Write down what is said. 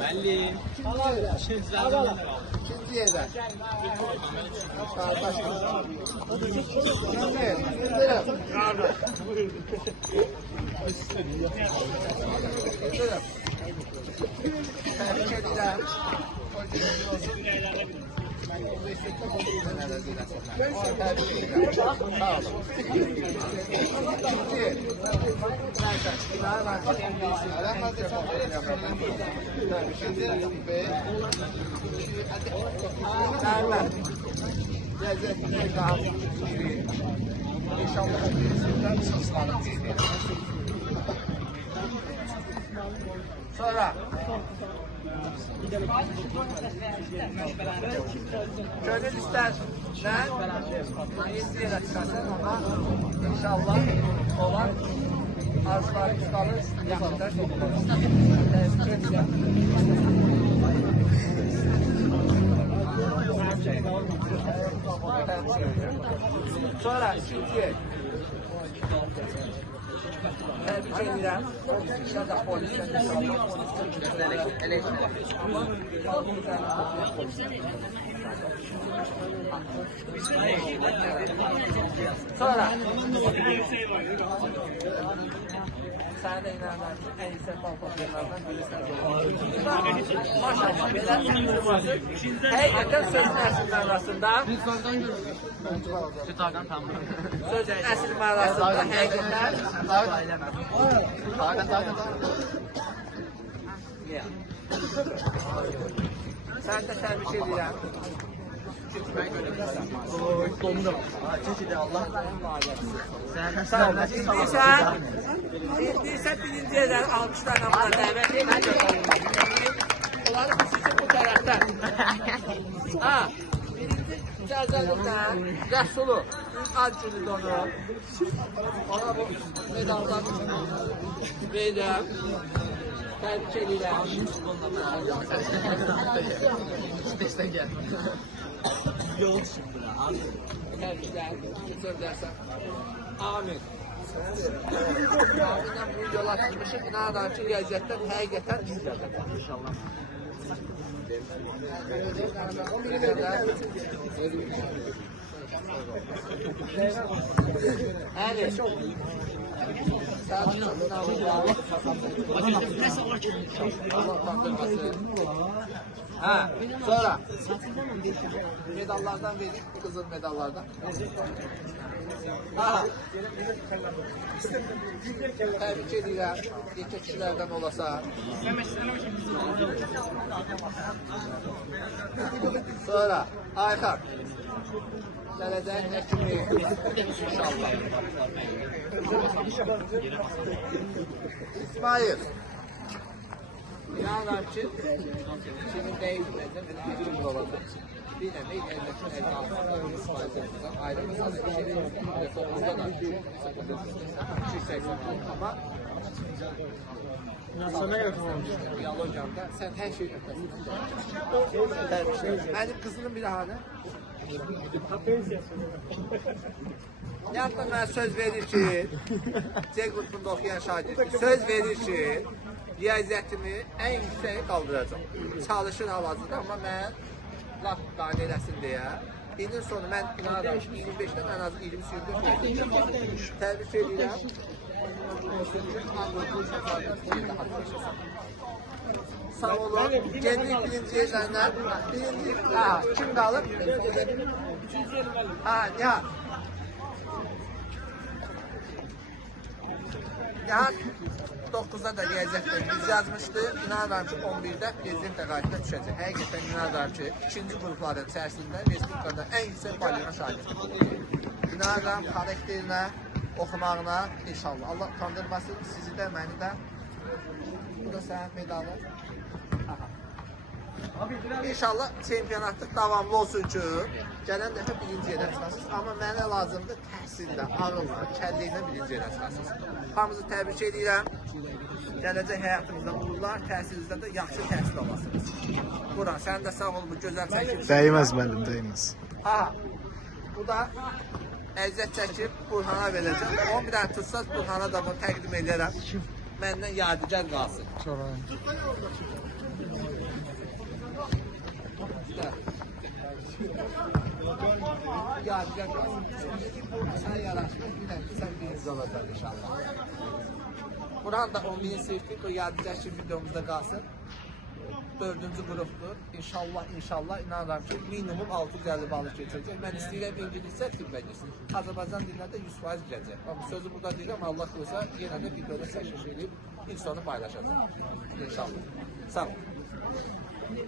Belli. İkinci yerden. Tebrik ederim. Sonra gönül ister ne izleyerek çıkarsın ama inşallah olan arzlar kalır yakınlar toplar. Sonra ikinci tebrik ederim. İnşallah polis sonra sana da inanlar ki en yüksek balkonlardan birisi. Maşallah. Hakikaten söz neslinin arasında söz neslinin arasında hakikaten sen de tebrik ederim. Çünkü ben görebilirsem. Dondu. Çeşidi Allah. Sağ ol. İndiysen birinci yerden alkışlarla bana davet edin. Onları sizin bu taraftan. Ha. Cəzəlindən Rəsulu Acülü donu ona bu medalları verəm. Təbrik edirəm. Destek gel. Yol şimdi abi. Təbriklər. Keçər dərsən. Amin. Amin. Bu yola çıxmışıq. İnanıram ki, riyaziyyatdan həqiqətən istəyəcək. İnşallah. Evet. Ha, sonra medallardan verdik, kızıl medallardan. Ha. Tebrik edirəm, yekə kişilərdən olasa. Sonra Ayxan. Gələcək həkimi inşallah. İsmail. İnanıram ki, senin değişməyəcəm, bir gün olacaq. Bir əmək əlbəttə İsmail'dən ayrılırsa da işe reformumuzda da 280 ama Sana yapamamışsın. Diyaloganda sen her şeyi ötesiniz. Benim kızının bir hanı. Yalnız ben söz verir ki, C grubunda okuyan şahit söz verir ki, riyaziyyətimi en yükseğe kaldıracağım. Çalışır havasında ama ben laf qane eləsin deyə. İlin sonu mən inanıram 25'dən ən az 20-25 təbrik edirəm. Sağ olun. Genlik birinci yerlərindən. Birinci, kim qalıb? Nihat. Nihat 9'da da riyaziyyatda 100 yazmışdı. İnanıram ki 11'də prezident təqaüdünə düşəcək. Həqiqətən inanıram ki, ikinci qrupların içərisində Respublikada ən yüksək balyona şahiddir. İnanıram xarakterinə, oxumağına inşallah. Allah utandırmasın sizi də, məni də. Bu da sənin medalı. İnşallah çempionatlıq davamlı olsun ki, gələn dəfə birinci yerə çıxasınız. Amma mənə lazımdır təhsildə, ağılla, kəlliylə birinci yerə çıxasınız. Hamınızı təbrik edirəm. Gələcək həyatınızda uğurlar, təhsilinizdə də yaxşı təhsil olasınız. Buran, sən də sağ ol, bu gözəl çəkib. Değmez benim, değmez. Bu da əziyyət çəkib Burhana verəcəm. Onu bir dənə tutsaz Burhana da bunu təqdim edərəm. Məndən yadigar qalsın. Sonra. yadigar qalsın. Sən yaraşmır, bilən ki, sən birinci olacaq inşallah. Buran da 10.000 sertifika yadigar kimi videomuzda qalsın. 4-cü qrupdur. İnşallah inanıram ki, minimum 650 balıq keçəcək. Mən istəyirəm ingiliscə filmə girsin. Azərbaycan dilində 100% girəcək. Amma sözü burada deyirəm, Allah qılsa yenə də videoda çəkiliş edib ilk sonu paylaşacaq. İnşallah. Sağ olun.